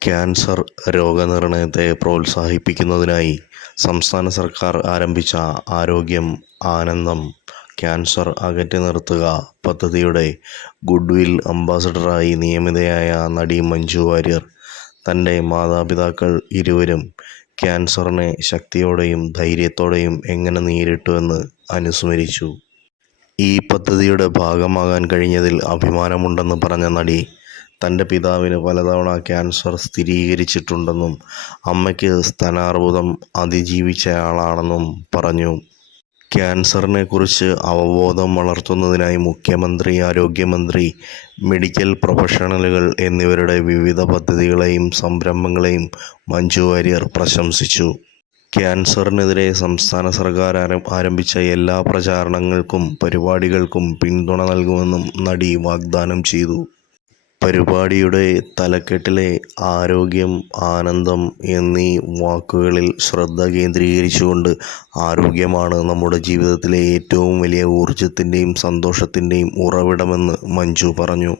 Cancer രോഗനിർണയത്തെ പ്രോത്സാഹിപ്പിക്കുന്നതിനായി സംസ്ഥാന സർക്കാർ ആരംഭിച്ച ആരോഗ്യം ആനന്ദം ക്യാൻസർ അകറ്റി നിർത്തുക പദ്ധതിയുടെ ഗുഡ്വിൽ അംബാസഡറായി നിയമിതയായ നടി മഞ്ജു വാര്യർ തന്റെ മാതാപിതാക്കൾ ഇരുവരും ക്യാൻസറിനെ ശക്തിയോടെയും ധൈര്യത്തോടെയും എങ്ങനെ നേരിട്ടുവെന്ന് അനുസ്മരിച്ചു. ഈ പദ്ധതിയുടെ ഭാഗമാകാൻ കഴിഞ്ഞതിൽ അഭിമാനമുണ്ടെന്ന് പറഞ്ഞ നടി തന്റെ പിതാവിന് പലതവണ ക്യാൻസർ സ്ഥിരീകരിച്ചിട്ടുണ്ടെന്നും അമ്മയ്ക്ക് സ്തനാർബുദം അതിജീവിച്ചയാളാണെന്നും പറഞ്ഞു. ക്യാൻസറിനെക്കുറിച്ച് അവബോധം വളർത്തുന്നതിനായി മുഖ്യമന്ത്രി ആരോഗ്യമന്ത്രി മെഡിക്കൽ പ്രൊഫഷണലുകൾ എന്നിവരുടെ വിവിധ പദ്ധതികളെയും സംരംഭങ്ങളെയും മഞ്ജു വാര്യർ പ്രശംസിച്ചു. ക്യാൻസറിനെതിരെ സംസ്ഥാന സർക്കാർ ആരംഭിച്ച എല്ലാ പ്രചാരണങ്ങൾക്കും പരിപാടികൾക്കും പിന്തുണ നൽകുമെന്നും നടി വാഗ്ദാനം ചെയ്തു. പരിപാടിയുടെ തലക്കെട്ടിലെ ആരോഗ്യം ആനന്ദം എന്നീ വാക്കുകളിൽ ശ്രദ്ധ കേന്ദ്രീകരിച്ചുകൊണ്ട് ആരോഗ്യമാണ് നമ്മുടെ ജീവിതത്തിലെ ഏറ്റവും വലിയ ഊർജത്തിന്റെയും സന്തോഷത്തിന്റെയും ഉറവിടമെന്ന് മഞ്ജു പറഞ്ഞു.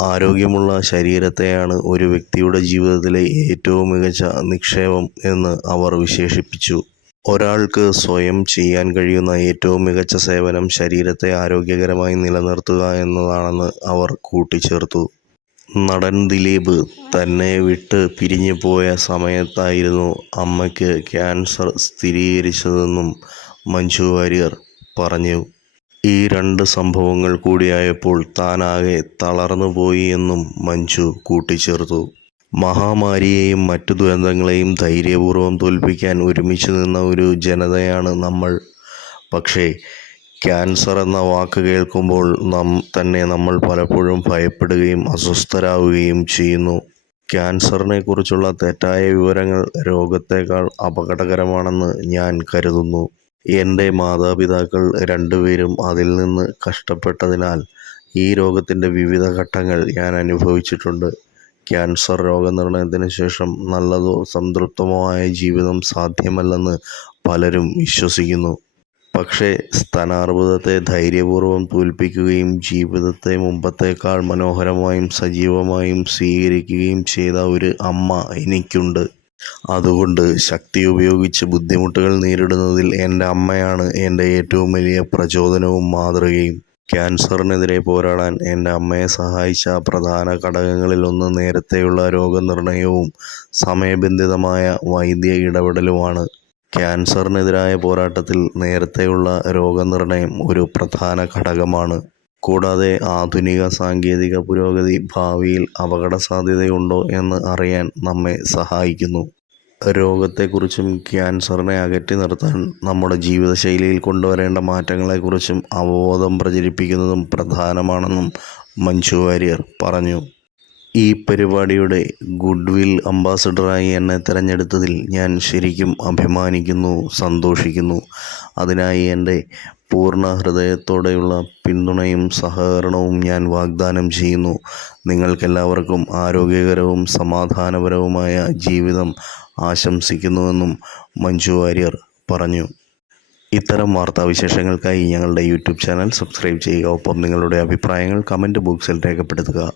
ആരോഗ്യമുള്ള ശരീരത്തെയാണ് ഒരു വ്യക്തിയുടെ ജീവിതത്തിലെ ഏറ്റവും മികച്ച നിക്ഷേപം എന്ന് അവർ വിശേഷിപ്പിച്ചു. ഒരാൾക്ക് സ്വയം ചെയ്യാൻ കഴിയുന്ന ഏറ്റവും മികച്ച സേവനം ശരീരത്തെ ആരോഗ്യകരമായി നിലനിർത്തുക എന്നതാണെന്ന് അവർ കൂട്ടിച്ചേർത്തു. നടൻ ദിലീപ് തന്നെ വിട്ട് പിരിഞ്ഞു പോയ സമയത്തായിരുന്നു അമ്മയ്ക്ക് ക്യാൻസർ സ്ഥിരീകരിച്ചതെന്നും മഞ്ജു വാര്യർ പറഞ്ഞു. ഈ രണ്ട് സംഭവങ്ങൾ കൂടിയായപ്പോൾ താനാകെ തളർന്നു പോയി എന്നും മഞ്ജു കൂട്ടിച്ചേർത്തു. മഹാമാരിയെയും മറ്റു ദുരന്തങ്ങളെയും ധൈര്യപൂർവം തോൽപ്പിക്കാൻ ഒരുമിച്ച് നിന്ന ഒരു ജനതയാണ് നമ്മൾ. പക്ഷേ ക്യാൻസർ എന്ന വാക്ക് കേൾക്കുമ്പോൾ നാം തന്നെ നമ്മൾ പലപ്പോഴും ഭയപ്പെടുകയും അസ്വസ്ഥരാകുകയും ചെയ്യുന്നു. ക്യാൻസറിനെ കുറിച്ചുള്ള തെറ്റായ വിവരങ്ങൾ രോഗത്തേക്കാൾ അപകടകരമാണെന്ന് ഞാൻ കരുതുന്നു. എന്റെ മാതാപിതാക്കൾ രണ്ടുപേരും അതിൽ നിന്ന് കഷ്ടപ്പെട്ടതിനാൽ ഈ രോഗത്തിന്റെ വിവിധ ഘട്ടങ്ങൾ ഞാൻ അനുഭവിച്ചിട്ടുണ്ട്. ക്യാൻസർ രോഗനിർണയത്തിന് ശേഷം നല്ലതോ സംതൃപ്തമോ ആയ ജീവിതം സാധ്യമല്ലെന്ന് പലരും വിശ്വസിക്കുന്നു. പക്ഷേ സ്തനാർബുദത്തെ ധൈര്യപൂർവം തോൽപ്പിക്കുകയും ജീവിതത്തെ മുമ്പത്തേക്കാൾ മനോഹരമായും സജീവമായും സ്വീകരിക്കുകയും ചെയ്ത ഒരു അമ്മ എനിക്കുണ്ട്. അതുകൊണ്ട് ശക്തി ഉപയോഗിച്ച് ബുദ്ധിമുട്ടുകൾ നേരിടുന്നതിൽ എന്റെ അമ്മയാണ് എന്റെ ഏറ്റവും വലിയ പ്രചോദനവും മാതൃകയും. ക്യാൻസറിനെതിരെ പോരാടാൻ എന്റെ അമ്മയെ സഹായിച്ച പ്രധാന ഘടകങ്ങളിലൊന്ന് നേരത്തെയുള്ള രോഗനിർണയവും സമയബന്ധിതമായ വൈദ്യ ഇടപെടലുമാണ്. ക്യാൻസറിനെതിരായ പോരാട്ടത്തിൽ നേരത്തെയുള്ള രോഗനിർണയം ഒരു പ്രധാന ഘടകമാണ്. കൂടാതെ ആധുനിക സാങ്കേതിക പുരോഗതി ഭാവിയിൽ അപകട സാധ്യതയുണ്ടോ എന്ന് അറിയാൻ നമ്മെ സഹായിക്കുന്നു. രോഗത്തെക്കുറിച്ചും ക്യാൻസറിനെ അകറ്റി നിർത്താൻ നമ്മുടെ ജീവിതശൈലിയിൽ കൊണ്ടുവരേണ്ട മാറ്റങ്ങളെക്കുറിച്ചും അവബോധം പ്രചരിപ്പിക്കുന്നതും പ്രധാനമാണെന്നും മഞ്ജു വാര്യർ പറഞ്ഞു. ഈ പരിപാടിയുടെ ഗുഡ്വിൽ അംബാസഡറായി എന്നെ തിരഞ്ഞെടുത്തതിൽ ഞാൻ ശരിക്കും അഭിമാനിക്കുന്നു സന്തോഷിക്കുന്നു. അതിനായി എന്റെ പൂർണ ഹൃദയത്തോടെയുള്ള പിന്തുണയും സഹകരണവും ഞാൻ വാഗ്ദാനം ചെയ്യുന്നു. നിങ്ങൾക്കെല്ലാവർക്കും ആരോഗ്യകരവും സമാധാനപരവുമായ ജീവിതം ആശംസിക്കുന്നുവെന്നും മഞ്ജു വാര്യർ പറഞ്ഞു. ഇത്തരം വാർത്താവിശേഷങ്ങൾക്കായി ഞങ്ങളുടെ യൂട്യൂബ് ചാനൽ സബ്സ്ക്രൈബ് ചെയ്യുക. ഒപ്പം നിങ്ങളുടെ അഭിപ്രായങ്ങൾ കമന്റ് ബോക്സിൽ രേഖപ്പെടുത്തുക.